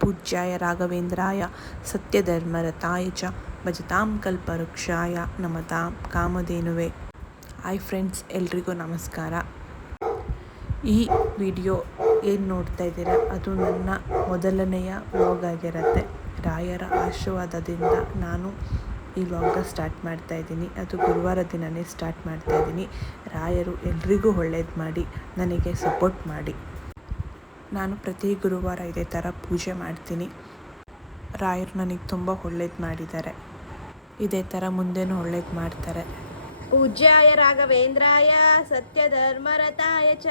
ಪೂಜ್ಯಾಯ ರಾಘವೇಂದ್ರಾಯ ಸತ್ಯಧರ್ಮರತಾಯ ಚ ಭಜತಾಂ ಕಲ್ಪವೃಕ್ಷಾಯ ನಮತಾಂ ಕಾಮಧೇನುವೆ. ಹಾಯ್ ಫ್ರೆಂಡ್ಸ್, ಎಲ್ರಿಗೂ ನಮಸ್ಕಾರ. ಈ ವಿಡಿಯೋ ಏನು ನೋಡ್ತಾ ಇದ್ದೀರಾ ಅದು ನನ್ನ ಮೊದಲನೆಯ ವ್ಲಾಗ್ ಆಗಿರುತ್ತೆ. ರಾಯರ ಆಶೀರ್ವಾದದಿಂದ ನಾನು ಈ ವ್ಲಾಗ್ನ ಸ್ಟಾರ್ಟ್ ಮಾಡ್ತಾಯಿದ್ದೀನಿ. ಅದು ಗುರುವಾರ ದಿನವೇ ಸ್ಟಾರ್ಟ್ ಮಾಡ್ತಾಯಿದ್ದೀನಿ. ರಾಯರು ಎಲ್ರಿಗೂ ಒಳ್ಳೇದು ಮಾಡಿ ನನಗೆ ಸಪೋರ್ಟ್ ಮಾಡಿ. ನಾನು ಪ್ರತಿ ಗುರುವಾರ ಇದೇ ಥರ ಪೂಜೆ ಮಾಡ್ತೀನಿ. ರಾಯರು ನನಗೆ ತುಂಬ ಒಳ್ಳೇದು ಮಾಡಿದ್ದಾರೆ. ಇದೇ ಥರ ಮುಂದೆನೂ ಒಳ್ಳೇದು ಮಾಡ್ತಾರೆ. ಪೂಜ್ಯಾಯ ರಾಘವೇಂದ್ರಾಯ ಸತ್ಯಧರ್ಮರತಾಯ ಚ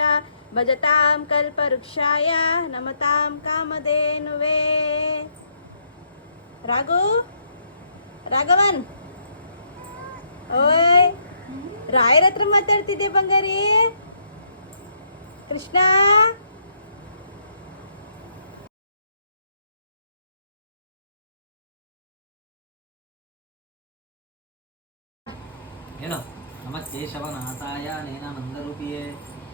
ಭಜತಾಂ ಕಲ್ಪವೃಕ್ಷಾಯ ನಮತಾಂ ಕಾಮಧೇನುವೆ. ರಾಘವನ್ ಓಯ್, ರಾಯರ ಹತ್ರ ಮಾತಾಡ್ತಿದ್ದೆ ಬಂಗಾರಿ. ಕೃಷ್ಣ ಹೇಳು. ನಮಸ್ತೆ ಶವನಾಥಾಯ ನೇನಾನಂದರೂಪಿಯೇ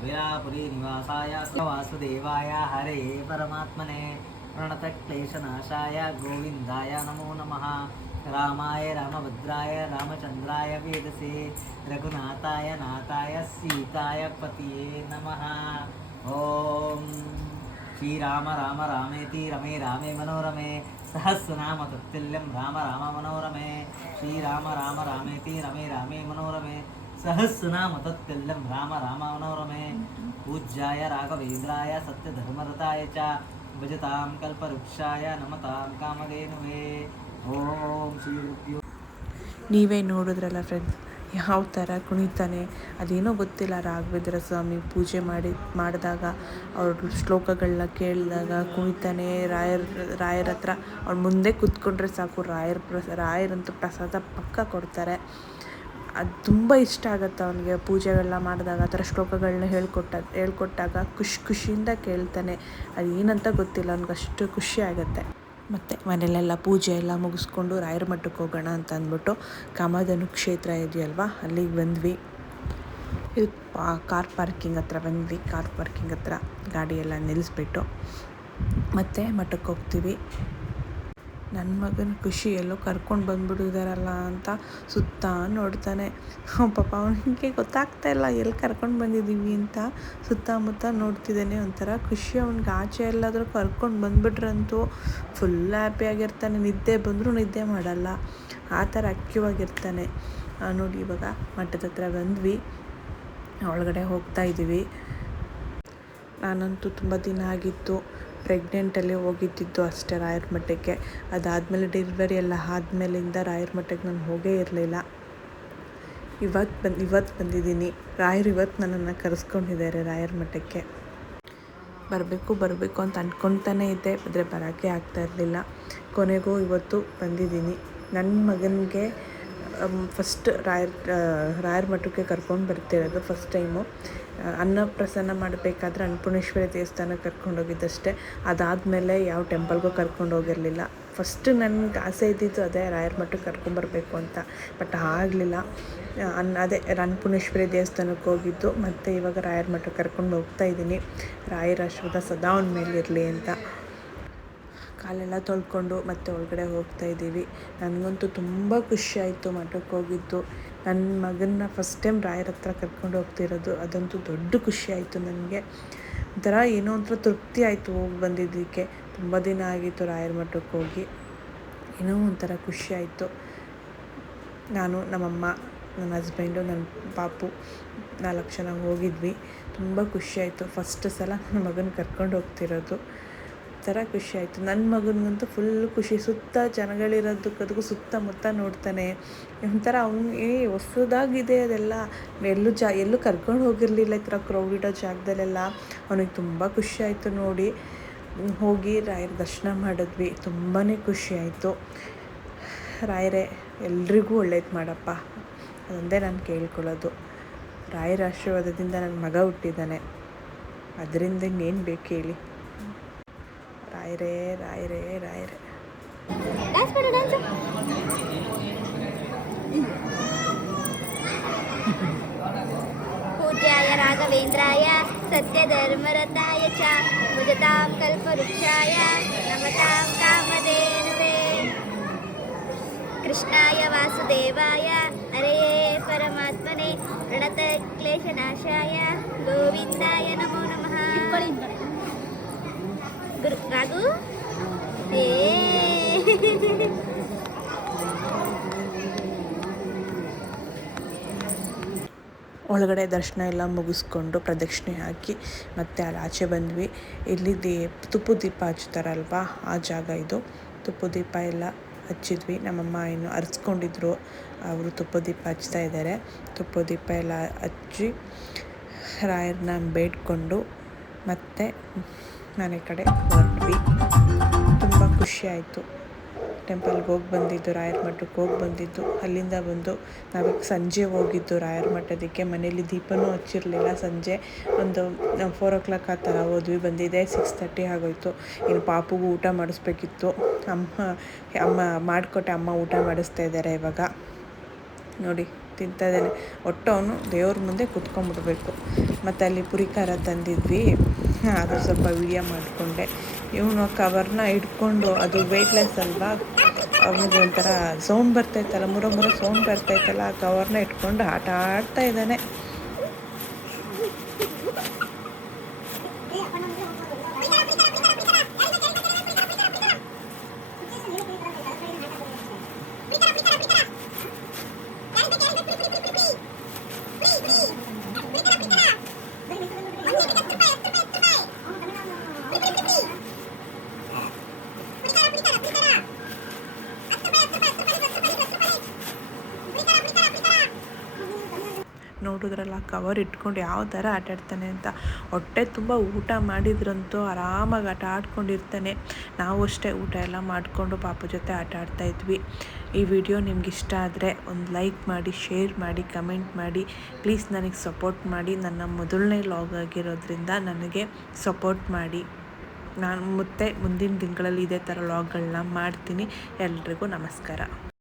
ವೈರಾಪುರಿ ನಿವಾಸಾಯ ವಾಸುದೇವಾಯ ಹರೇ ಪರಮಾತ್ಮನೆ ಪ್ರಣತಕ್ಲೇಶನಾಶಾಯ ಗೋವಿಂದಾಯ ನಮೋ ನಮಃ. ರಾಮಾಯ ರಾಮಭದ್ರಾಯ ರಾಮಚಂದ್ರಾಯ ವೇದಸೆ ರಘುನಾಥಾಯ ನಾಥಾಯ ಸೀತಾಯ ಪತಿಯೇ ನಮಃ. ಓಂ ಶ್ರೀರಾಮ ರಾಮ ರಾಮೇತಿ ರಮೇ ರಾಮೇ ಮನೋರಮೆ ಸಹಸ್ರನಾಮ ತತ್ತುಲ್ಯಂ ರಾಮ ರಾಮ ಮನೋರಮೆ. ಶ್ರೀರಾಮ ರಾಮ ರಾಮೇತಿ ರಮೇ ರಾಮೇ ಮನೋರಮೆ ಸಹಸ್ರನಾಮ ತತ್ತುಲ್ಯಂ ರಾಮ ರಾಮ ಮನೋರಮೆ. ಪೂಜ್ಯಾಯ ರಾಘವೇಂದ್ರಾಯ ಸತ್ಯಧರ್ಮರತಾಯ ಚ ಭಜತಾಂ ಕಲ್ಪವೃಕ್ಷಾಯ ನಮತಾಂ ಕಾಮಧೇನುವೆ. ಓಂ ಶ್ರೀ ಗುರುಭ್ಯೋ. ನೀವೇ ನೋಡಿದ್ರಲ್ಲ ಫ್ರೆಂಡ್ಸ್, ಯಾವ ಥರ ಕುಣಿತಾನೆ. ಅದೇನೋ ಗೊತ್ತಿಲ್ಲ, ರಾಘವೇಂದ್ರ ಸ್ವಾಮಿ ಪೂಜೆ ಮಾಡಿದಾಗ ಅವ್ರ ಶ್ಲೋಕಗಳನ್ನ ಕೇಳಿದಾಗ ಕುಣಿತಾನೆ. ರಾಯರ ಹತ್ರ ಅವ್ರ ಮುಂದೆ ಕೂತ್ಕೊಂಡ್ರೆ ಸಾಕು, ರಾಯರಂತೂ ಪ್ರಸಾದ ಪಕ್ಕ ಕೊಡ್ತಾರೆ. ಅದು ತುಂಬ ಇಷ್ಟ ಆಗುತ್ತೆ ಅವನಿಗೆ. ಪೂಜೆಗಳನ್ನ ಮಾಡಿದಾಗ ಆ ಥರ ಶ್ಲೋಕಗಳನ್ನ ಹೇಳ್ಕೊಟ್ಟಾಗ ಖುಷಿಯಿಂದ ಕೇಳ್ತಾನೆ. ಅದು ಏನಂತ ಗೊತ್ತಿಲ್ಲ, ಅವ್ನಿಗೆ ಅಷ್ಟು ಖುಷಿ ಆಗುತ್ತೆ. ಮತ್ತು ಮನೇಲೆಲ್ಲ ಪೂಜೆ ಎಲ್ಲ ಮುಗಿಸ್ಕೊಂಡು ರಾಯರ ಮಠಕ್ಕೆ ಹೋಗೋಣ ಅಂತ ಅಂದ್ಬಿಟ್ಟು ಕಾಮಧೇನು ಕ್ಷೇತ್ರ ಇದೆಯಲ್ವ, ಅಲ್ಲಿಗೆ ಬಂದ್ವಿ. ಇದು ಕಾರ್ ಪಾರ್ಕಿಂಗ್ ಹತ್ರ ಬಂದ್ವಿ. ಕಾರ್ ಪಾರ್ಕಿಂಗ್ ಹತ್ರ ಗಾಡಿ ಎಲ್ಲ ನಿಲ್ಲಿಸ್ಬಿಟ್ಟು ಮತ್ತೆ ಮಠಕ್ಕೆ ಹೋಗ್ತೀವಿ. ನನ್ನ ಮಗನ ಖುಷಿ, ಎಲ್ಲೋ ಕರ್ಕೊಂಡು ಬಂದ್ಬಿಟ್ಟಿದಾರಲ್ಲ ಅಂತ ಸುತ್ತ ನೋಡ್ತಾನೆ. ಪಾಪ ಅವನಿಗೆ ಗೊತ್ತಾಗ್ತಾ ಇಲ್ಲ ಎಲ್ಲಿ ಕರ್ಕೊಂಡು ಬಂದಿದ್ದೀವಿ ಅಂತ. ಸುತ್ತಮುತ್ತ ನೋಡ್ತಿದ್ದಾನೆ. ಒಂಥರ ಖುಷಿ ಅವ್ನಿಗೆ. ಆಚೆ ಎಲ್ಲಾದರೂ ಕರ್ಕೊಂಡು ಬಂದುಬಿಟ್ರಂತೂ ಫುಲ್ ಹ್ಯಾಪಿಯಾಗಿರ್ತಾನೆ. ನಿದ್ದೆ ಬಂದರೂ ನಿದ್ದೆ ಮಾಡಲ್ಲ, ಆ ಥರ ಆ್ಯಕ್ಟಿವ್ ಆಗಿರ್ತಾನೆ. ನೋಡಿ, ಇವಾಗ ಮಠದ ಹತ್ರ ಬಂದ್ವಿ, ಒಳಗಡೆ ಹೋಗ್ತಾ ಇದ್ದೀವಿ. ನಾನಂತೂ ತುಂಬ ದಿನ ಆಗಿತ್ತು ಪ್ರೆಗ್ನೆಂಟಲ್ಲಿ ಹೋಗಿದ್ದಿದ್ದು ಅಷ್ಟೇ ರಾಯರ ಮಠಕ್ಕೆ. ಅದಾದಮೇಲೆ ಡೆಲಿವರಿ ಎಲ್ಲ ಆದಮೇಲಿಂದ ರಾಯರ ಮಠಕ್ಕೆ ನಾನು ಹೋಗೇ ಇರಲಿಲ್ಲ. ಇವತ್ತು ಬಂದಿದ್ದೀನಿ. ರಾಯರು ಇವತ್ತು ನನ್ನನ್ನು ಕರೆಸ್ಕೊಂಡಿದ್ದಾರೆ ರಾಯರ ಮಠಕ್ಕೆ. ಬರಬೇಕು ಅಂತ ಅಂದ್ಕೊತಾನೇ ಇದ್ದೆ, ಆದರೆ ಬರೋಕ್ಕೆ ಆಗ್ತಾ ಇರಲಿಲ್ಲ. ಕೊನೆಗೂ ಇವತ್ತು ಬಂದಿದ್ದೀನಿ. ನನ್ನ ಮಗನಿಗೆ ಫಸ್ಟ್ ರಾಯರ ಮಠಕ್ಕೆ ಕರ್ಕೊಂಡು ಬರ್ತಿರೋದು ಫಸ್ಟ್ ಟೈಮು. ಅನ್ನಪ್ರಸನ್ನ ಮಾಡಬೇಕಾದ್ರೆ ಅನ್ನಪೂರ್ಣೇಶ್ವರಿ ದೇವಸ್ಥಾನಕ್ಕೆ ಕರ್ಕೊಂಡೋಗಿದ್ದಷ್ಟೇ. ಅದಾದಮೇಲೆ ಯಾವ ಟೆಂಪಲ್ಗೂ ಕರ್ಕೊಂಡು ಹೋಗಿರಲಿಲ್ಲ. ಫಸ್ಟ್ ನನಗೆ ಆಸೆ ಇದ್ದಿದ್ದು ಅದೇ, ರಾಯರ ಮಠಕ್ಕೆ ಕರ್ಕೊಂಬರ್ಬೇಕು ಅಂತ. ಬಟ್ ಆಗಲಿಲ್ಲ. ಅದೇ ಅನ್ನಪೂರ್ಣೇಶ್ವರಿ ದೇವಸ್ಥಾನಕ್ಕೆ ಹೋಗಿದ್ದು. ಮತ್ತು ಇವಾಗ ರಾಯರ ಮಠಕ್ಕೆ ಕರ್ಕೊಂಡು ಹೋಗ್ತಾ ಇದ್ದೀನಿ. ರಾಯರ ಆಶೀರ್ವಾದ ಸದಾ ಅವನ ಮೇಲೆ ಇರಲಿ ಅಂತ. ಕಾಲೆಲ್ಲ ತೊಳ್ಕೊಂಡು ಮತ್ತೆ ಒಳಗಡೆ ಹೋಗ್ತಾ ಇದ್ದೀವಿ. ನನಗಂತೂ ತುಂಬ ಖುಷಿ ಆಯಿತು ಮಠಕ್ಕೆ ಹೋಗಿದ್ದು. ನನ್ನ ಮಗನ್ನ ಫಸ್ಟ್ ಟೈಮ್ ರಾಯರ ಹತ್ರ ಕರ್ಕೊಂಡು ಹೋಗ್ತಿರೋದು, ಅದಂತೂ ದೊಡ್ಡ ಖುಷಿ ಆಯಿತು ನನಗೆ. ಒಂಥರ ಏನೋ ಒಂಥರ ತೃಪ್ತಿ ಆಯಿತು ಹೋಗಿ ಬಂದಿದ್ದಕ್ಕೆ. ತುಂಬ ದಿನ ಆಗಿತ್ತು ರಾಯರ ಮಠಕ್ಕೆ ಹೋಗಿ. ಏನೋ ಒಂಥರ ಖುಷಿ ಆಯಿತು. ನಾನು, ನಮ್ಮಮ್ಮ, ನನ್ನ ಹಸ್ಬೆಂಡು, ನನ್ನ ಪಾಪು 4 ಜನ ಹೋಗಿದ್ವಿ. ತುಂಬ ಖುಷಿ ಆಯಿತು. ಫಸ್ಟ್ ಸಲ ನನ್ನ ಮಗನ ಕರ್ಕೊಂಡು ಹೋಗ್ತಿರೋದು. ಥರ ಖುಷಿ ಆಯಿತು. ನನ್ನ ಮಗನಿಗಂತೂ ಫುಲ್ ಖುಷಿ. ಸುತ್ತ ಜನಗಳಿರೋದಕ್ಕೂ ಸುತ್ತಮುತ್ತ ನೋಡ್ತಾನೆ. ಒಂಥರ ಅವ್ನಿಗೆ ಹೊಸದಾಗಿದೆ ಅದೆಲ್ಲ. ಎಲ್ಲೂ ಕರ್ಕೊಂಡು ಹೋಗಿರಲಿಲ್ಲ ಈ ಥರ ಕ್ರೌಡ್ ಇಡೋ ಜಾಗದಲ್ಲೆಲ್ಲ. ಅವನಿಗೆ ತುಂಬ ಖುಷಿ ಆಯಿತು ನೋಡಿ. ಹೋಗಿ ರಾಯರ ದರ್ಶನ ಮಾಡಿದ್ವಿ. ತುಂಬಾ ಖುಷಿ ಆಯಿತು. ರಾಯರೇ ಎಲ್ರಿಗೂ ಒಳ್ಳೇದು ಮಾಡಪ್ಪ, ಅದೊಂದೇ ನಾನು ಕೇಳ್ಕೊಳ್ಳೋದು. ರಾಯರ ಆಶೀರ್ವಾದದಿಂದ ನನ್ನ ಮಗ ಹುಟ್ಟಿದ್ದಾನೆ, ಅದರಿಂದ ಇನ್ನೇನು ಬೇಕು ಹೇಳಿ. ರಾಯರೇ ರಾಯರೇ ರಾಯರೇ. ಪೂಜ್ಯಾಯ ರಾಘವೇಂದ್ರಾಯ ಸತ್ಯಧರ್ಮರತಾಯ ಚ ಭಜತಾಂ ಕಲ್ಪವೃಕ್ಷಾಯ ನಮತಾಂ ಕಾಮಧೇನುವೇ ಕೃಷ್ಣಾಯ ವಾಸುದೇವಾಯ ಹರೆಯೇ ಪರಮಾತ್ಮನೆ ಪ್ರಣತಕ್ಲೇಶನಾಶಾಯ ಗೋವಿಂದಾಯ ನಮೋ ನಮಃ ರಾಘು ಏ ಒಳಗಡೆ ದರ್ಶನ ಎಲ್ಲ ಮುಗಿಸ್ಕೊಂಡು ಪ್ರದಕ್ಷಿಣೆ ಹಾಕಿ ಮತ್ತೆ ಅಲ್ಲಿ ಆಚೆ ಬಂದ್ವಿ. ಇಲ್ಲಿ ತುಪ್ಪದ ದೀಪ ಹಚ್ತಾರಲ್ವ ಆ ಜಾಗ ಇದು. ತುಪ್ಪದ ದೀಪ ಎಲ್ಲ ಹಚ್ಚಿದ್ವಿ. ನಮ್ಮಮ್ಮ ಏನು ಅರ್ಸ್ಕೊಂಡಿದ್ರು, ಅವರು ತುಪ್ಪದ ದೀಪ ಹಚ್ತಾ ಇದ್ದಾರೆ. ತುಪ್ಪದ ದೀಪ ಎಲ್ಲ ಹಚ್ಚಿ ರಾಯರನ್ನ ಬೇಡ್ಕೊಂಡು ಮತ್ತೆ ಮನೆ ಕಡೆ ಹೊರಟ್ವಿ. ತುಂಬ ಖುಷಿ ಆಯಿತು. ಟೆಂಪಲ್ಗೆ ಹೋಗಿ ಬಂದಿದ್ದು, ರಾಯರ ಮಠಕ್ಕೆ ಹೋಗಿ ಬಂದಿದ್ದು. ಅಲ್ಲಿಂದ ಬಂದು ನಾವು ಸಂಜೆ ಹೋಗಿದ್ದು ರಾಯರ ಮಠದಕ್ಕೆ. ಮನೇಲಿ ದೀಪನೂ ಹಚ್ಚಿರಲಿಲ್ಲ. ಸಂಜೆ ಒಂದು 4 o'clock ಆ ಥರ ಹೋದ್ವಿ. ಬಂದಿದ್ದೆ 6:30 ಆಗೋಯ್ತು. ಇನ್ನು ಪಾಪುಗೂ ಊಟ ಮಾಡಿಸ್ಬೇಕಿತ್ತು. ಅಮ್ಮ ಮಾಡಿಕೊಟ್ಟೆ. ಅಮ್ಮ ಊಟ ಮಾಡಿಸ್ತಾ ಇದ್ದಾರೆ ಇವಾಗ. ನೋಡಿ ತಿಂತಾ ಇದ್ದಾನೆ. ಒಟ್ಟು ಅವನು ದೇವ್ರ ಮುಂದೆ ಕುತ್ಕೊಂಡ್ಬಿಡ್ಬೇಕು. ಮತ್ತು ಅಲ್ಲಿ ಪುರಿ ಖಾರ ತಂದಿದ್ವಿ, ಅದು ಸ್ವಲ್ಪ ವಿಡಿಯೋ ಮಾಡಿಕೊಂಡೆ. ಇವನು ಕವರ್ನ ಹಿಡ್ಕೊಂಡು, ಅದು ವೆಯ್ಟ್ಲೆಸ್ ಅಲ್ವಾ, ಅವನಿಗೆ ಒಂಥರ ಸೌಂಡ್ ಬರ್ತೈತಲ್ಲ, ಮುರ ಸೌಂಡ್ ಬರ್ತೈತಲ್ಲ, ಆ ಕವರ್ನ ಇಟ್ಕೊಂಡು ಆಟ ಆಡ್ತಾ ಇದ್ದಾನೆ. ನೋಡಿದ್ರಲ್ಲ ಕವರ್ ಇಟ್ಕೊಂಡು ಯಾವ ಥರ ಆಟಾಡ್ತಾನೆ ಅಂತ. ಹೊಟ್ಟೆ ತುಂಬ ಊಟ ಮಾಡಿದ್ರಂತೂ ಆರಾಮಾಗಿ ಆಟ ಆಡ್ಕೊಂಡಿರ್ತಾನೆ. ನಾವು ಅಷ್ಟೇ ಊಟ ಎಲ್ಲ ಮಾಡಿಕೊಂಡು ಪಾಪು ಜೊತೆ ಆಟ ಆಡ್ತಾಯಿದ್ವಿ. ಈ ವಿಡಿಯೋ ನಿಮ್ಗೆ ಇಷ್ಟ ಆದರೆ ಒಂದು ಲೈಕ್ ಮಾಡಿ, ಶೇರ್ ಮಾಡಿ, ಕಮೆಂಟ್ ಮಾಡಿ. ಪ್ಲೀಸ್ ನನಗೆ ಸಪೋರ್ಟ್ ಮಾಡಿ. ನನ್ನ ಮೊದಲನೇ ವ್ಲಾಗ್ ಆಗಿರೋದ್ರಿಂದ ನನಗೆ ಸಪೋರ್ಟ್ ಮಾಡಿ. ನಾನು ಮತ್ತೆ ಮುಂದಿನ ದಿನಗಳಲ್ಲಿ ಇದೇ ಥರ ವ್ಲಾಗ್ಗಳನ್ನ ಮಾಡ್ತೀನಿ. ಎಲ್ರಿಗೂ ನಮಸ್ಕಾರ.